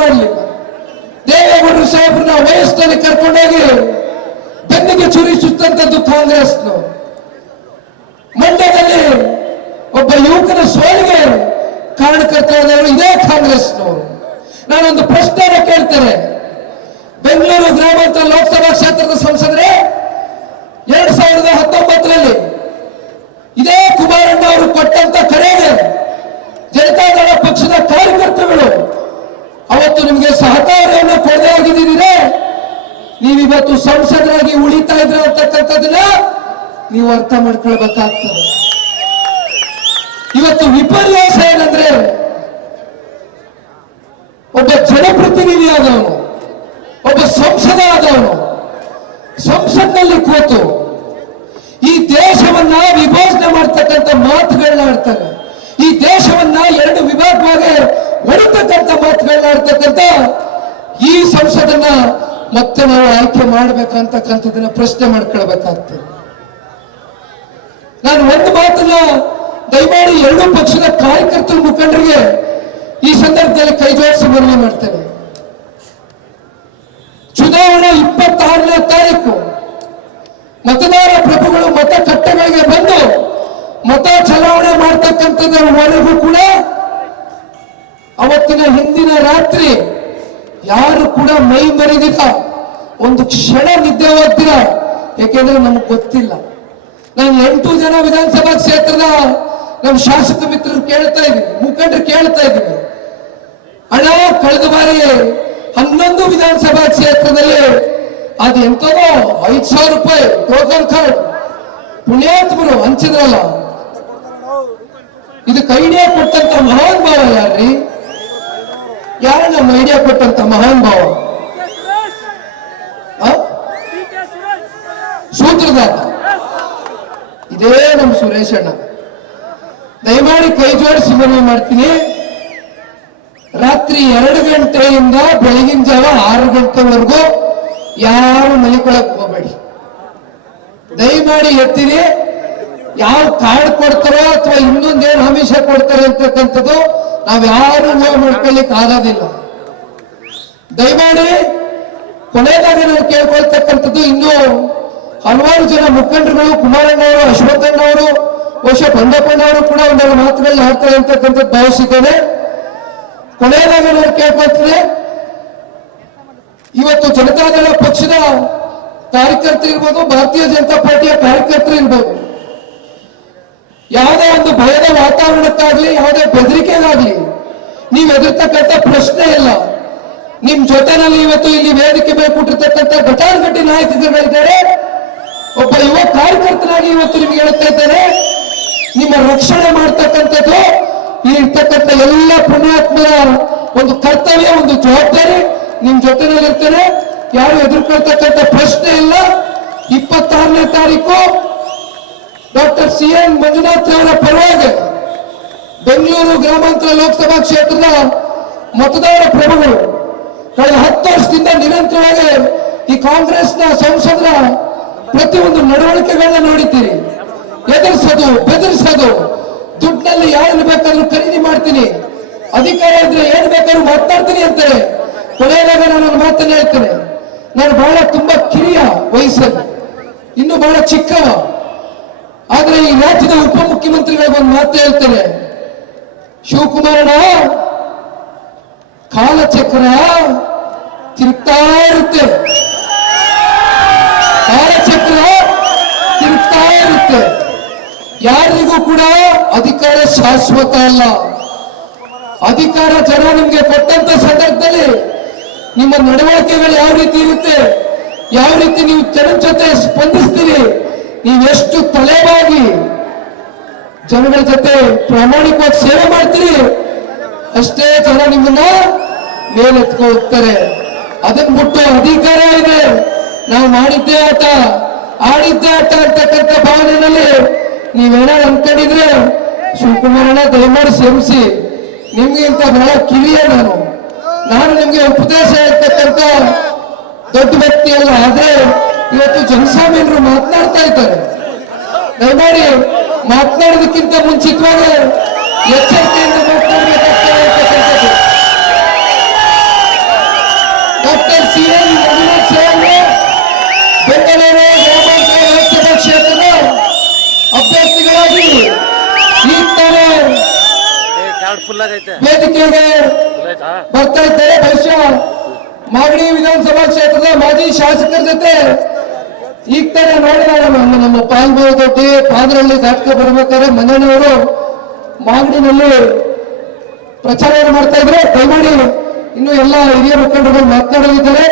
ಮಾಡಲಿಲ್ಲ. ದೇವೇಗೌಡರು ಸಾಹೇಬ್ರನ್ನ ವಯಸ್ಸಿನಲ್ಲಿ ಕರ್ಕೊಂಡೋಗಿ ಬೆನ್ನಿಗೆ ಚುರಿ ಸುತ್ತಂತದ್ದು ಕಾಂಗ್ರೆಸ್ನವರು. ಮಂಡ್ಯದಲ್ಲಿ ಒಬ್ಬ ಯುವಕನ ಸೋಲಿಗೆ ಕಾರಣಕರ್ತರಾದವರು ಇದೇ ಕಾಂಗ್ರೆಸ್ನವರು. ನಾನೊಂದು ಪ್ರಶ್ನೆಯನ್ನು ಕೇಳ್ತೇನೆ. ಬೆಂಗಳೂರು ಗ್ರಾಮಾಂತರ ಲೋಕಸಭಾ ಕ್ಷೇತ್ರದ ಸಂಸದರೇ 2019ರಲ್ಲಿ ಇದೇ ಕುಮಾರಣ್ಣ ಅವರು ಕೊಟ್ಟಂತ ಕರೆಗೆ ಜನತಾದಳ ಪಕ್ಷದ ಕಾರ್ಯಕರ್ತರುಗಳು ಅವತ್ತು ನಿಮಗೆ ಸಹಕಾರವನ್ನು ಕೊಡದೇ ಆಗಿದ್ದೀರಿ. ನೀವಿವತ್ತು ಸಂಸದರಾಗಿ ಉಳಿತಾ ಇದ್ರೆ ಅಂತಕ್ಕಂಥದ್ದನ್ನ ನೀವು ಅರ್ಥ ಮಾಡ್ಕೊಳ್ಬೇಕಾಗ್ತದೆ. ಇವತ್ತು ವಿಪರ್ಯಾಸ ಏನಂದ್ರೆ, ಒಬ್ಬ ಜನಪ್ರತಿನಿಧಿ ಆದವನು, ಒಬ್ಬ ಸಂಸದ ಆದವನು ಸಂಸತ್ನಲ್ಲಿ ಕೂತು ಈ ದೇಶವನ್ನ ವಿಭಜನೆ ಮಾಡ್ತಕ್ಕಂಥ ಮಾತುಗಳನ್ನ ಆಡ್ತಾರೆ. ಈ ದೇಶವನ್ನ 2 ವಿಭಾಗವಾಗಿ ಹೊಡಿತಕ್ಕಂಥ ಮಾತುಗಳನ್ನ ಆಡ್ತಕ್ಕಂಥ ಈ ಸಂಸದನ್ನ ಮತ್ತೆ ನಾವು ಆಯ್ಕೆ ಮಾಡ್ಬೇಕಂತಕ್ಕಂಥದನ್ನ ಪ್ರಶ್ನೆ ಮಾಡ್ಕೊಳ್ಬೇಕಾಗ್ತದೆ. ನಾನು ಒಂದು ಮಾತನ್ನ ದಯಮಾಡಿ 2 ಪಕ್ಷದ ಕಾರ್ಯಕರ್ತರ ಮುಖಂಡರಿಗೆ ಈ ಸಂದರ್ಭದಲ್ಲಿ ಕೈ ಜೋಡಿಸಿ ಮನವಿ ಮಾಡ್ತೇನೆ. ಚುನಾವಣೆ 26ನೇ ತಾರೀಕು ಮತದಾರ ಪ್ರಭುಗಳು ಮತಗಟ್ಟೆಗಳಿಗೆ ಬಂದು ಮತ ಚಲಾವಣೆ ಮಾಡ್ತಕ್ಕಂಥದ್ರವರೆಗೂ ಕೂಡ ಅವತ್ತಿನ ಹಿಂದಿನ ರಾತ್ರಿ ಯಾರು ಕೂಡ ಮೈ ಮರೆದಿಲ್ಲ, ಒಂದು ಕ್ಷಣ ನಿದ್ದೆ ಹೋಗ್ತೀರ. ಯಾಕೆಂದ್ರೆ ನಮಗೆ ಗೊತ್ತಿಲ್ಲ. ನಾನು 8 ಜನ ವಿಧಾನಸಭಾ ಕ್ಷೇತ್ರದ ನಮ್ಮ ಶಾಸಕ ಮಿತ್ರರು ಕೇಳ್ತಾ ಇದ್ದೀನಿ, ಮುಖಂಡರು ಕೇಳ್ತಾ ಇದ್ದೀನಿ, ಹಣ ಕಳೆದ ಬಾರಿ 11 ವಿಧಾನಸಭಾ ಕ್ಷೇತ್ರದಲ್ಲಿ ಅದು ಎಂತದೋ 5,000 ರೂಪಾಯಿ ಟೋಕನ್ ಕಾರ್ಡ್ ಪುಣ್ಯಾತ್ಮರು ಹಂಚಿದ್ರಲ್ಲ. ಇದಕ್ಕೆ ಐಡಿಯಾ ಕೊಟ್ಟಂತ ಮಹಾನ್ ಭಾವ ಯಾರ್ರಿ? ಯಾರ ನಮ್ಮ ಐಡಿಯಾ ಕೊಟ್ಟಂತ ಮಹಾನ್ ಭಾವ? ಸೂತ್ರಧಾರ ಇದೇ ನಮ್ಮ ಸುರೇಶ್ ಅಣ್ಣ. ದಯಮಾಡಿ ಕೈ ಜೋಡಿಸಿ ಮನವಿ ಮಾಡ್ತೀನಿ. ರಾತ್ರಿ 2 ಗಂಟೆಯಿಂದ ಬೆಳಗಿನ ಜಾವ 6 ಗಂಟೆವರೆಗೂ ಯಾರು ಮಲಿಕೊಳಕ್ ಹೋಗಬೇಡಿ. ದಯಮಾಡಿ ಎತ್ತಿರಿ. ಯಾವ ಕಾರ್ಡ್ ಕೊಡ್ತಾರೋ ಅಥವಾ ಇನ್ನೊಂದೇನು ಆಮಿಷ ಕೊಡ್ತಾರೆ ಅಂತಕ್ಕಂಥದ್ದು ನಾವ್ ಯಾರು ಮಾಡ್ಕೊಳ್ಳಿಕ್ ಆಗೋದಿಲ್ಲ. ದಯಮಾಡಿ ಕೊನೆಯದಾಗಿ ನಾನು ಕೇಳ್ಕೊಳ್ತಕ್ಕಂಥದ್ದು, ಇನ್ನೂ ಹಲವಾರು ಜನ ಮುಖಂಡರುಗಳು, ಕುಮಾರಣ್ಣವರು, ಅಶ್ವತ್ಥಣ್ಣವರು, ಬಹುಶಃ ಬಂಡಪ್ಪಣ್ಣವರು ಕೂಡ ಒಂದೆರಡು ಮಾತುಗಳನ್ನ ಆಡ್ತಾರೆ ಅಂತಕ್ಕಂಥದ್ದು ಭಾವಿಸಿದ್ದೇನೆ. ಕೊನೆಯದಾಗಿ ನಾನು ಕೇಳ್ಕೊಳ್ತೀನಿ, ಇವತ್ತು ಜನತಾದಳ ಪಕ್ಷದ ಕಾರ್ಯಕರ್ತರು ಇರ್ಬೋದು, ಭಾರತೀಯ ಜನತಾ ಪಾರ್ಟಿಯ ಕಾರ್ಯಕರ್ತರು ಇರ್ಬೋದು, ಯಾವುದೇ ಒಂದು ಭಯದ ವಾತಾವರಣಕ್ಕಾಗ್ಲಿ, ಯಾವುದೇ ಬೆದರಿಕೆಗಾಗ್ಲಿ ನೀವು ಎದುರ್ತಕ್ಕಂಥ ಪ್ರಶ್ನೆ ಇಲ್ಲ. ನಿಮ್ ಜೊತೆನಲ್ಲಿ ಇವತ್ತು ಇಲ್ಲಿ ವೇದಿಕೆ ಮೇಲೆ ಕೊಟ್ಟಿರ್ತಕ್ಕಂಥ ಘಟಾನುಘಟಿ ನಾಯಕರುಗಳಿದ್ದಾರೆ. ಒಬ್ಬ ಯುವ ಕಾರ್ಯಕರ್ತನಾಗಿ ಇವತ್ತು ನಿಮ್ಗೆ ಹೇಳ್ತಾ ಇದ್ದೇನೆ, ನಿಮ್ಮ ರಕ್ಷಣೆ ಮಾಡ್ತಕ್ಕಂಥದ್ದು ಇರ್ತಕ್ಕಂಥ ಎಲ್ಲ ಪುಣ್ಯಾತ್ಮರ ಒಂದು ಕರ್ತವ್ಯ, ಒಂದು ಜವಾಬ್ದಾರಿ. ನಿಮ್ ಜೊತೆನಲ್ಲಿ ಇರ್ತೇನೆ, ಯಾರು ಎದುರ್ಕೊಳ್ತಕ್ಕಂಥ ಪ್ರಶ್ನೆ ಇಲ್ಲ. 26ನೇ ತಾರೀಕು ಡಾಕ್ಟರ್ CN ಮಂಜುನಾಥ್ ಅವರ ಪರವಾಗಿ ಬೆಂಗಳೂರು ಗ್ರಾಮಾಂತರ ಲೋಕಸಭಾ ಕ್ಷೇತ್ರದ ಮತದಾರ ಪ್ರಭುಗಳು ಕಳೆದ 10 ವರ್ಷದಿಂದ ನಿರಂತರವಾಗಿ ಈ ಕಾಂಗ್ರೆಸ್ನ ಸಂಸದರ ಪ್ರತಿಯೊಂದು ನಡವಳಿಕೆಗಳನ್ನ ನೋಡಿದ್ದೀರಿ. ಎದುರಿಸೋದು, ಬೆದರಿಸೋದು, ದುಡ್ಡಿನಲ್ಲಿ ಯಾರನ್ನು ಬೇಕಾದ್ರೂ ಖರೀದಿ ಮಾಡ್ತೀನಿ, ಅಧಿಕಾರ ಇದ್ರೆ ಏನ್ ಬೇಕಾದ್ರೂ ಮಾತಾಡ್ತೀನಿ ಅಂತಾರೆ. ಕೊನೆಯದಾಗ ನಾನು ಒಂದು ಮಾತನ್ನ ಹೇಳ್ತೇನೆ, ನಾನು ಬಹಳ ತುಂಬಾ ಕಿರಿಯ ವಯಸ್ಸಲ್ಲಿ, ಇನ್ನು ಬಹಳ ಚಿಕ್ಕವ, ಆದ್ರೆ ಈ ರಾಜ್ಯದ ಉಪಮುಖ್ಯಮಂತ್ರಿಗಳಿಗೆ ಒಂದು ಮಾತು ಹೇಳ್ತೇನೆ, ಶಿವಕುಮಾರಣ್ಣ, ಕಾಲಚಕ್ರ ತಿರುಗ್ತಾ ಇರುತ್ತೆ, ಕಾಲಚಕ್ರ ತಿರುಗ್ತಾ ಇರುತ್ತೆ. ಯಾರಿಗೂ ಕೂಡ ಅಧಿಕಾರ ಶಾಶ್ವತ ಅಲ್ಲ. ಅಧಿಕಾರ ಜನ ನಿಮ್ಗೆ ಕೊಟ್ಟಂತ ಸಂದರ್ಭದಲ್ಲಿ ನಿಮ್ಮ ನಡವಳಿಕೆಗಳು ಯಾವ ರೀತಿ ಇರುತ್ತೆ, ಯಾವ ರೀತಿ ನೀವು ಜನರ ಜೊತೆ ಸ್ಪಂದಿಸ್ತೀರಿ, ನೀವೆಷ್ಟು ತಲೆಬಾಗಿ ಜನಗಳ ಜೊತೆ ಪ್ರಾಮಾಣಿಕವಾಗಿ ಸೇವೆ ಮಾಡ್ತೀರಿ, ಅಷ್ಟೇ ಜನ ನಿಮ್ಮನ್ನ ಮೇಲೆತ್ಕೊ ಹೋಗ್ತಾರೆ. ಅದನ್ನ ಬಿಟ್ಟು ಅಧಿಕಾರ ಇದೆ, ನಾವು ಮಾಡಿದ್ದೇ ಆಟ, ಆಡಿದ್ದೇ ಆಟ ಅಂತಕ್ಕಂಥ ಭಾವನೆಯಲ್ಲಿ ನೀವೇನಾದ್ರು ಅನ್ಕೊಂಡಿದ್ರೆ ಶಿವಕುಮಾರಣ್ಣ ದಯಮಾಡಿ ಶ್ರಮಿಸಿ. ನಿಮ್ಗೆ ಇಂತ ಬಹಳ ಕಿವಿಯ ನಾನು ನಿಮ್ಗೆ ಉಪದೇಶ ಹೇಳ್ತಕ್ಕಂಥ ದೊಡ್ಡ ವ್ಯಕ್ತಿ ಅಲ್ಲ. ಆದ್ರೆ ಇವತ್ತು ಜನಸಾಮಾನ್ಯರು ಮಾತನಾಡ್ತಾ ಇದ್ದಾರೆ. ದಯಮಾಡಿ ಮಾತನಾಡೋದಕ್ಕಿಂತ ಮುಂಚಿತವಾಗಿ ಎಚ್ಚರಿಕೆಯಿಂದ ಮಾತನಾಡಬೇಕಾಗ್ತದೆ ಅಂತಕ್ಕಂಥದ್ದು. ಸಿಎಂ ಮಂಜುನಾಥ್ ಸಾಹೇಬ್ರು ಬೆಂಗಳೂರು ಗ್ರಾಮಾಂತರ ಲೋಕಸಭಾ ಕ್ಷೇತ್ರದ ಅಭ್ಯರ್ಥಿಗಳಾಗಿ ಈಗ ತಾನೇ ವೇದಿಕೆಗೆ ಬರ್ತಾ ಇದ್ದಾರೆ. ಬಹುಶಃ ಮಾಗಡಿ ವಿಧಾನಸಭಾ ಕ್ಷೇತ್ರದ ಮಾಜಿ ಶಾಸಕರ ಜೊತೆ ಈಗ ತಾನೇ ನೋಡಿದಾಗ ನಮ್ಮ ಪಾಲ್ಗೋದೊಡ್ಡಿ ಪಾದರಳ್ಳಿ ದಾಟ್ಕ ಬರ್ಬೇಕಾದ್ರೆ ಮನೆಯವರು ಮಾಗಡಿನಲ್ಲಿ ಪ್ರಚಾರವನ್ನು ಮಾಡ್ತಾ ಇದ್ರೆ ದಯಮಾಡಿ ಇನ್ನು ಎಲ್ಲ ಹಿರಿಯ ಮುಖಂಡರು ಮಾತನಾಡಲಿದ್ದಾರೆ.